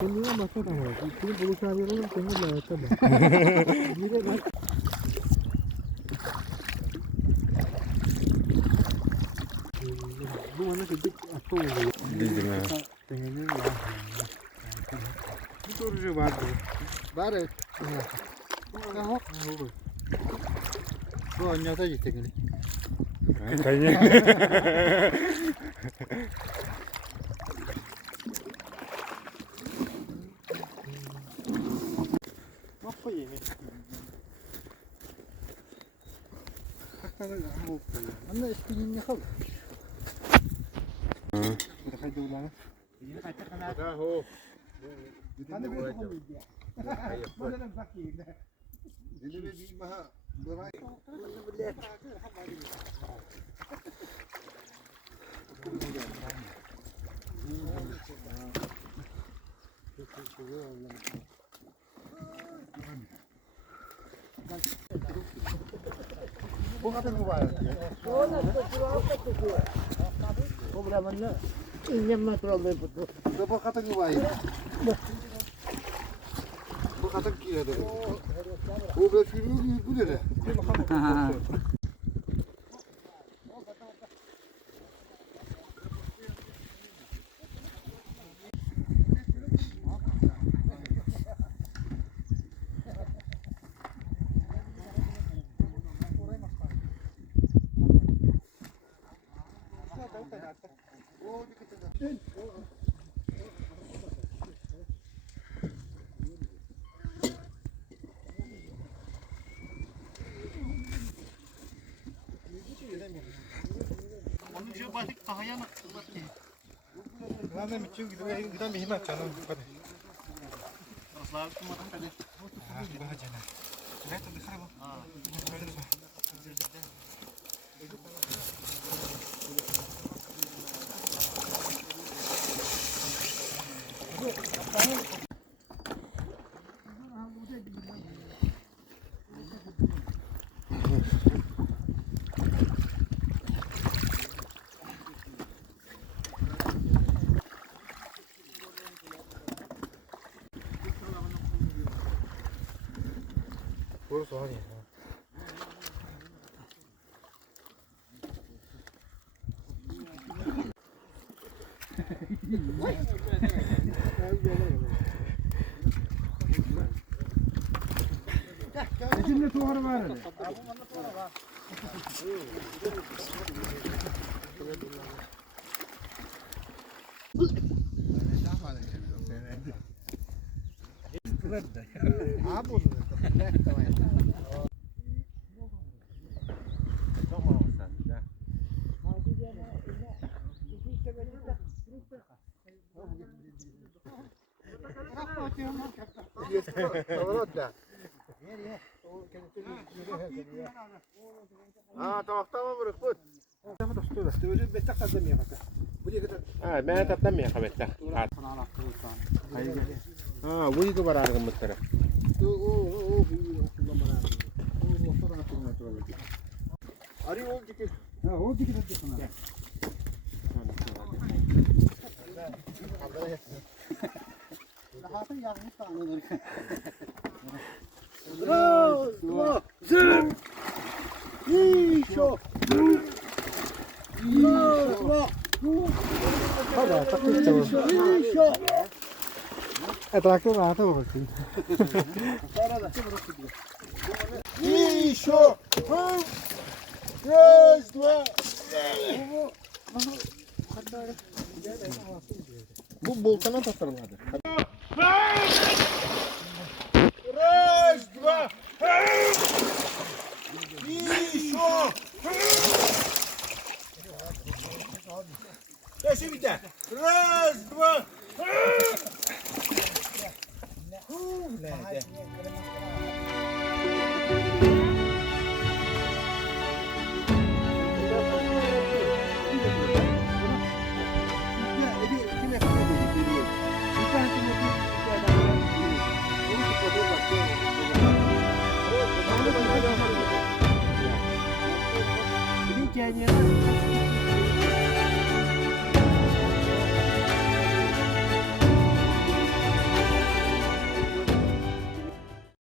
Kendine başka da var. Şimdi buluşan yer olur, kendine layakta da. Yine bak. Bu ana gidip atı oluyor. Bildim ya. Dengenin var. Bir sorucu vardı. Var evet. Kahok. Bu anyada gitti gene. Kaynak. Bak koyayım. Anne üstünün ne kaldı? Burada kaydı ulanı. Yine kaydı kanal. Daha ho. Hadi bir bakalım diye. Bu da bak iyi. Dili ve bir maha. Bırak. Bu kadar mübarek ya. O bulamanla ince matralda yapıyor. Bu kadar mübarek. Bu kadar kirede. Bu böyle sürüyor bu dere. Onun için balık kahaya nasıl? Lan için giden bir himmet canım. Hadi. Asla kumadan kadar. Bir daha cana. Ne tadı kara bu? Burası var ya. Şimdi tuğarı var. Tamam bırak bu. Ha, ben tatlam ya kabetta. Ha, bu iki barar gımıttara. Arı o gitti. Ha, o dikkat et sana. Rahatın yağmur tanıdır. Bravo! Zırh! İşo! Hadi taklit çabuk. İşo! Etrafta rahata bakın. İşo! Раз, два! Bu boltana tasarladı. Раз, два! Еще! Сейчас, Витя! Раз, два!